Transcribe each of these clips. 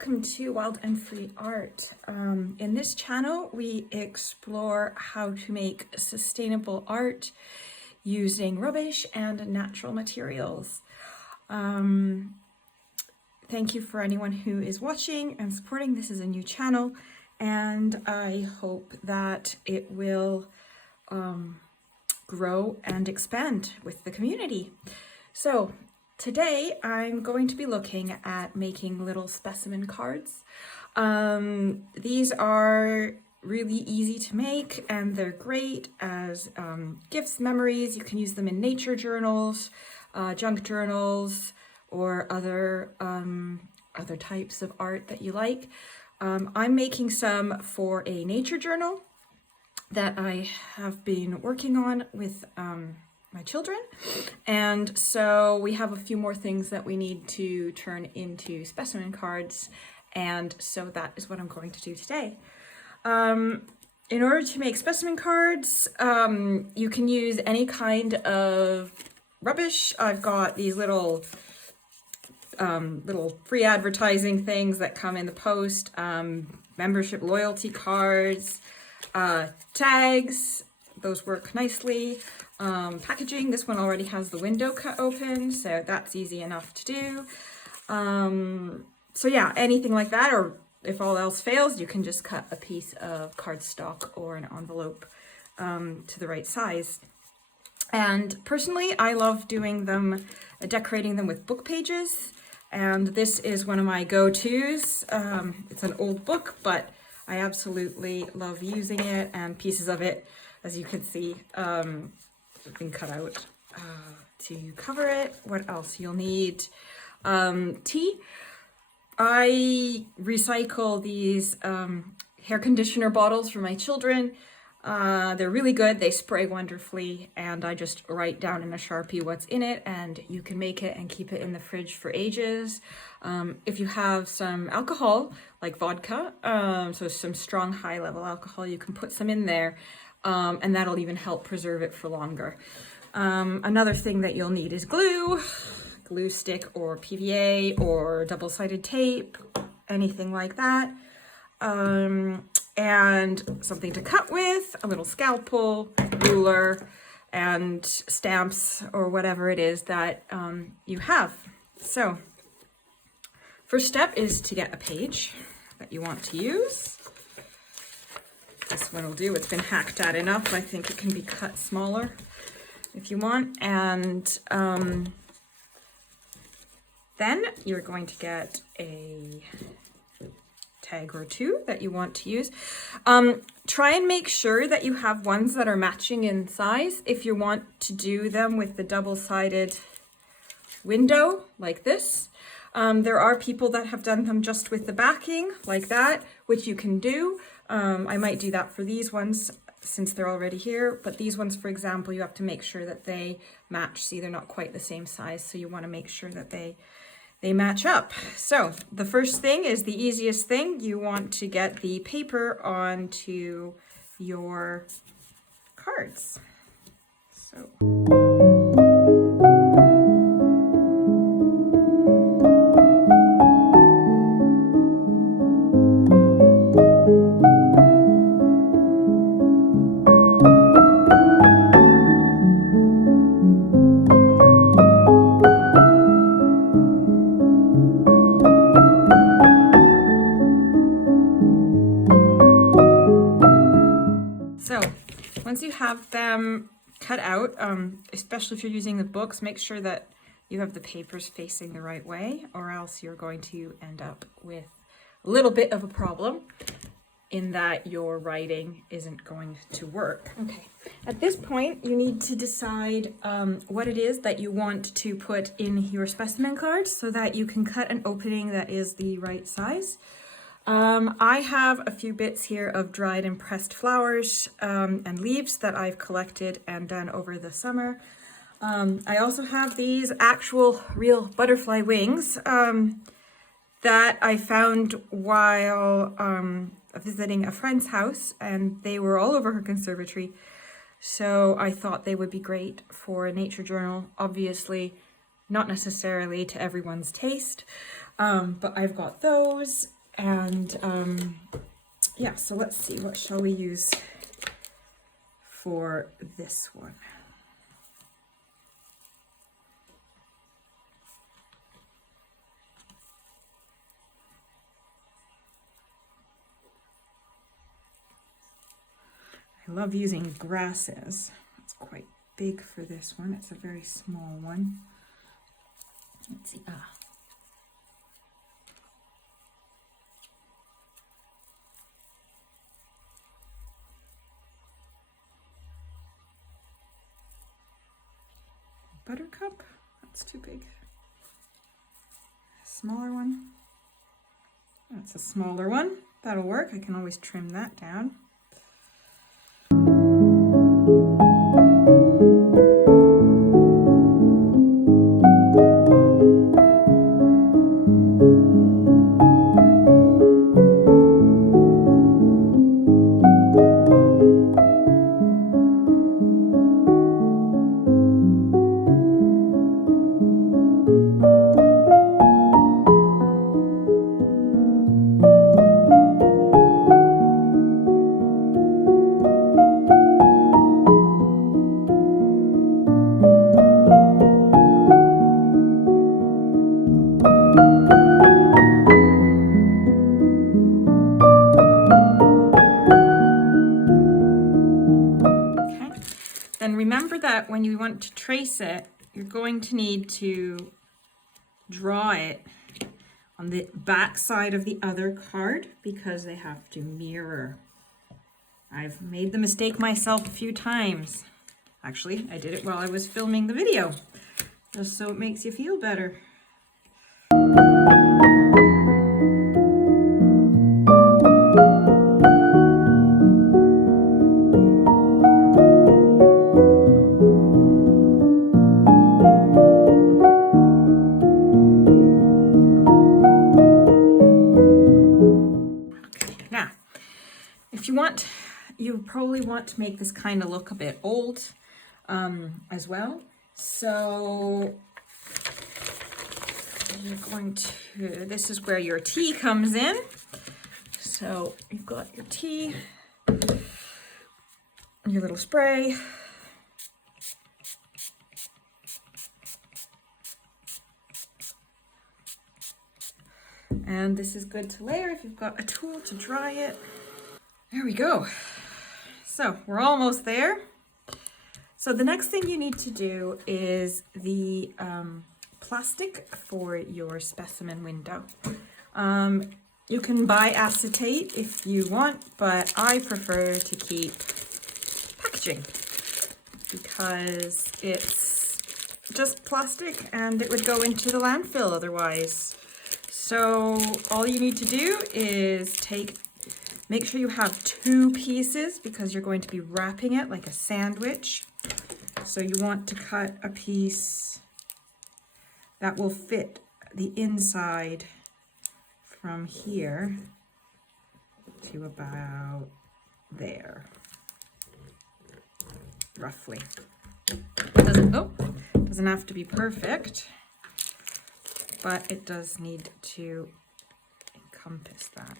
welcome to Wild and Free Art. In this channel, we explore how to make sustainable art using rubbish and natural materials. Thank you for anyone who is watching and supporting. This is a new channel, and I hope that it will grow and expand with the community. So today I'm going to be looking at making little specimen cards. These are really easy to make and they're great as gifts, memories. You can use them in nature journals, junk journals, or other types of art that you like. I'm making some for a nature journal that I have been working on with my children, and so we have a few more things that we need to turn into specimen cards, and so that is what I'm going to do today. In order to make specimen cards, you can use any kind of rubbish. I've got these little free advertising things that come in the post, membership loyalty cards, tags, those work nicely. Packaging, this one already has the window cut open, so that's easy enough to do. So yeah, anything like that, or if all else fails, you can just cut a piece of cardstock or an envelope to the right size. And personally, I love doing them, decorating them with book pages, and this is one of my go-tos. It's an old book, but I absolutely love using it, and pieces of it, as you can see, have been cut out to cover it. What else? You'll need tea. I recycle these hair conditioner bottles for my children. They're really good. They spray wonderfully, and I just write down in a Sharpie what's in it, and you can make it and keep it in the fridge for ages. If you have some alcohol, like vodka, so some strong high-level alcohol, you can put some in there, and that'll even help preserve it for longer. Another thing that you'll need is glue stick or PVA or double-sided tape, anything like that. And something to cut with, a little scalpel, ruler, and stamps or whatever it is that you have. So, first step is to get a page that you want to use. This one will do. It's been hacked at enough. I think it can be cut smaller if you want. And then you're going to get a tag or two that you want to use. Try and make sure that you have ones that are matching in size if you want to do them with the double-sided window like this. There are people that have done them just with the backing like that, which you can do. I might do that for these ones since they're already here, but these ones, for example, you have to make sure that they match. See, they're not quite the same size, so you want to make sure that they match up. So the first thing is the easiest thing. You want to get the paper onto your cards. So. Once you have them cut out, especially if you're using the books, make sure that you have the papers facing the right way, or else you're going to end up with a little bit of a problem in that your writing isn't going to work. Okay, at this point, you need to decide what it is that you want to put in your specimen cards so that you can cut an opening that is the right size. I have a few bits here of dried and pressed flowers and leaves that I've collected and done over the summer. I also have these actual real butterfly wings that I found while visiting a friend's house, and they were all over her conservatory. So I thought they would be great for a nature journal. Obviously, not necessarily to everyone's taste. But I've got those, and yeah, so let's see, what shall we use for this one? I love using grasses. It's quite big for this one. It's a very small one. Let's see. Buttercup? That's too big. Smaller one. That's a smaller one. That'll work. I can always trim that down. Then remember that when you want to trace it, you're going to need to draw it on the back side of the other card because they have to mirror. I've made the mistake myself a few times. Actually, I did it while I was filming the video, just so it makes you feel better. You probably want to make this kind of look a bit old as well. So you're going to, this is where your tea comes in. So you've got your tea, your little spray. And this is good to layer if you've got a tool to dry it. There we go. So we're almost there. So the next thing you need to do is the plastic for your specimen window. You can buy acetate if you want, but I prefer to keep packaging because it's just plastic and it would go into the landfill otherwise. So all you need to do is make sure you have 2 pieces because you're going to be wrapping it like a sandwich. So you want to cut a piece that will fit the inside from here to about there, roughly. Doesn't have to be perfect, but it does need to encompass that.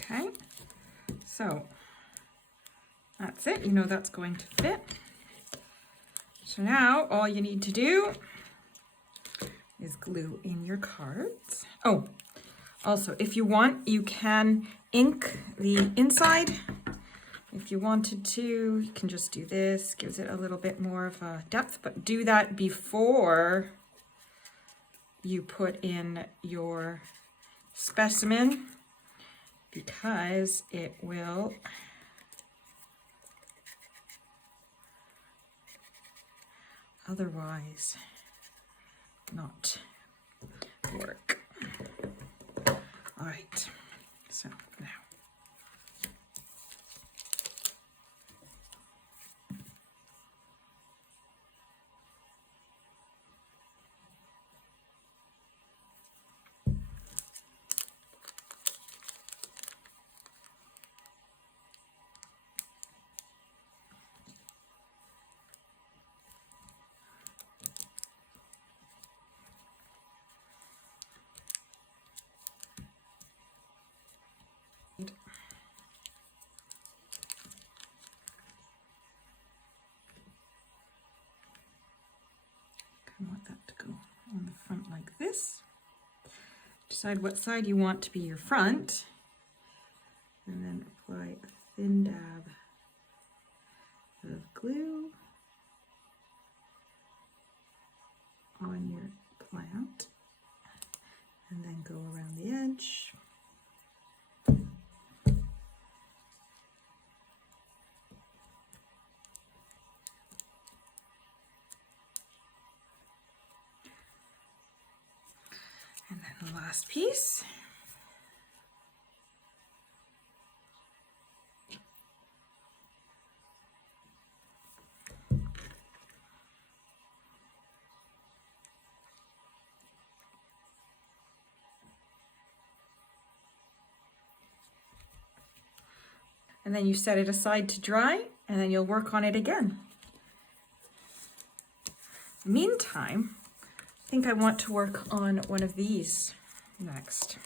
Okay, so that's it. You know that's going to fit. So now all you need to do is glue in your cards. Oh, also, if you want, you can ink the inside. If you wanted to, you can just do this. Gives it a little bit more of a depth, but do that before you put in your specimen, because it will otherwise not work. All right, so now decide what side you want to be your front, and then apply a thin dab of glue on your plant, and then go around the edge. And then the last piece. And then you set it aside to dry, and then you'll work on it again. Meantime, I think I want to work on one of these next.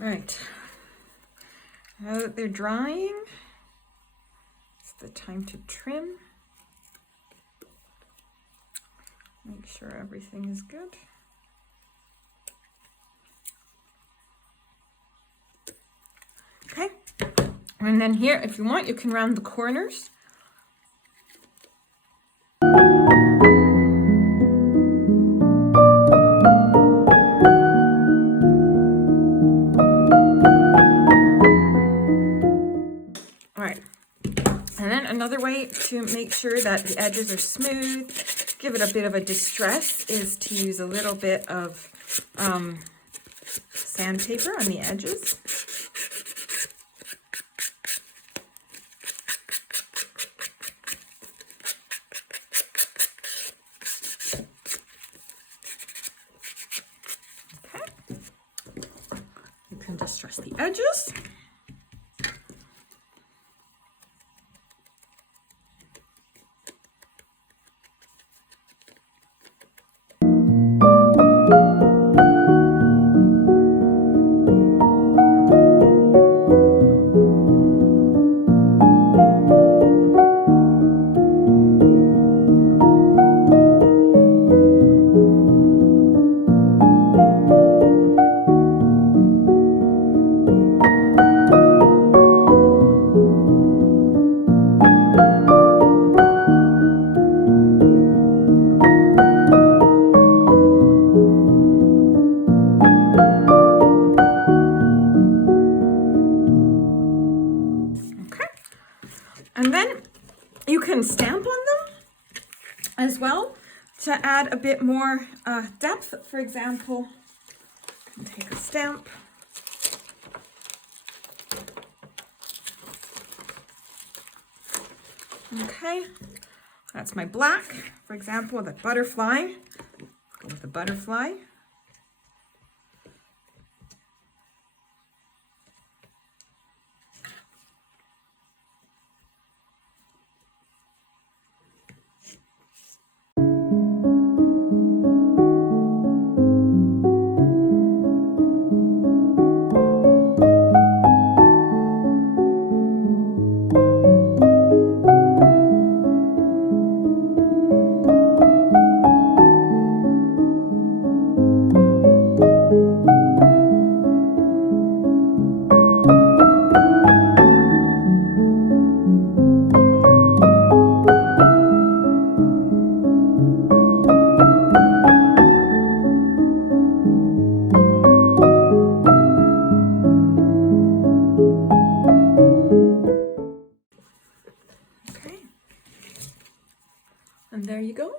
Right, now that they're drying, it's the time to trim. Make sure everything is good. Okay, and then here, if you want, you can round the corners. And then another way to make sure that the edges are smooth, give it a bit of a distress, is to use a little bit of sandpaper on the edges. Okay. You can distress the edges. And then you can stamp on them as well to add a bit more depth. For example, you can take a stamp. Okay, that's my black. For example, the butterfly. Go with the butterfly. And there you go.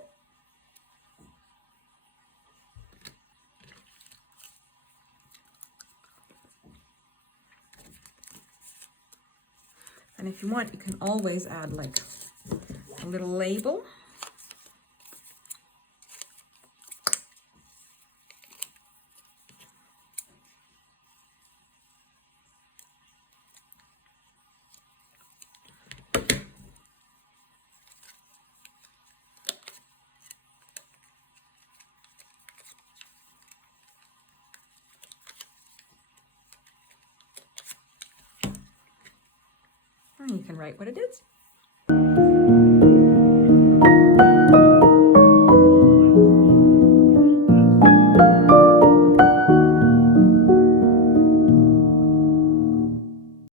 And if you want, you can always add like a little label. And you can write what it is.